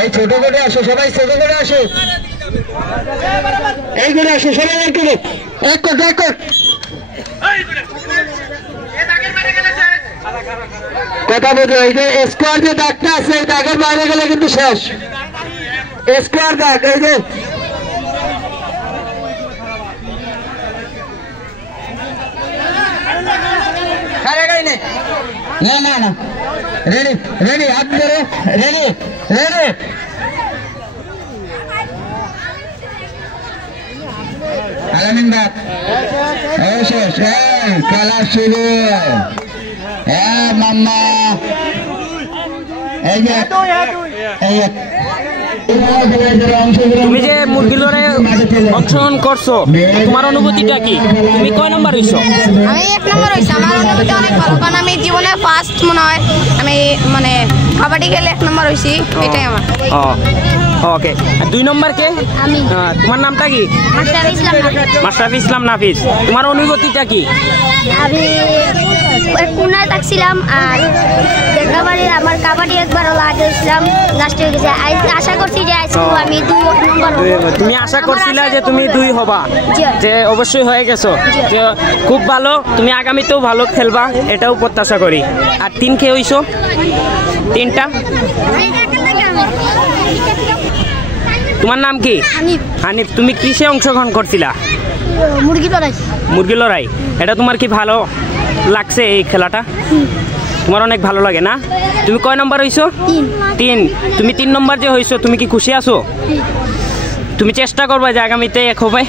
এই ছোট করে আসো, সবাই ছোট করে আসো, এই করে আসো সবাই, এক করে এক করে এক করে কথা বলছো। এই যে স্কোয়ার যে দাগটা আছে, এই দাগের বাইরে গেলে কিন্তু শেষ। স্কোয়ার দাগ, এই যে না না না, রেডি রেডি, হাত ধরে রেডি রেডি। আলামিন দাগ শেষ, খেলা শুরু। মাম্মা এই যে তুমি যে মুরগি লড়াই অংশগ্রহণ করছো, তোমার অনুভূতিটা কি? তুমি কয় নাম্বার হইছো? আমি 1 নম্বর হইছি। আমার অনুভূতি অনেক ভালো, কারণ আমি জীবনে ফার্স্ট মনে হয় আমি মানে কাবাডি খেলে 1 নম্বর হইছি, এটাই আমার। ওকে, 2 নম্বর কে? আমি। তোমার নামটা কি? মাশরাফি ইসলাম নাফিস। তোমার অনুভূতিটা কি? আমি কোনায় থাকছিলাম, আর কাবাডি আমার কাবাডি একবার লাগেছিলাম, লাস্ট হয়ে গেছে। আশা করছি যে আমি 2 নম্বর হব। তুমি আশা করছিলা যে তুমি 2 হবা, যে অবশ্যই হয়ে গেছো। খুব ভালো, তুমি আগামীতেও ভালো খেলবা, এটাও প্রত্যাশা করি। আর 3 কে হইছো? 3টা। তোমার নাম কি? হানিফ। তুমি কিসে অংশগ্রহণ করছিলা? মুরগি লড়াই। এটা তোমার কি ভালো লাগছে এই খেলাটা? তোমার অনেক ভালো লাগে না? তুমি কয় নম্বর হইছো? 3। তুমি 3 নম্বর যে হইছো, তুমি কি খুশি আছো? তুমি চেষ্টা করবা যে আগামীতে 1 হবে?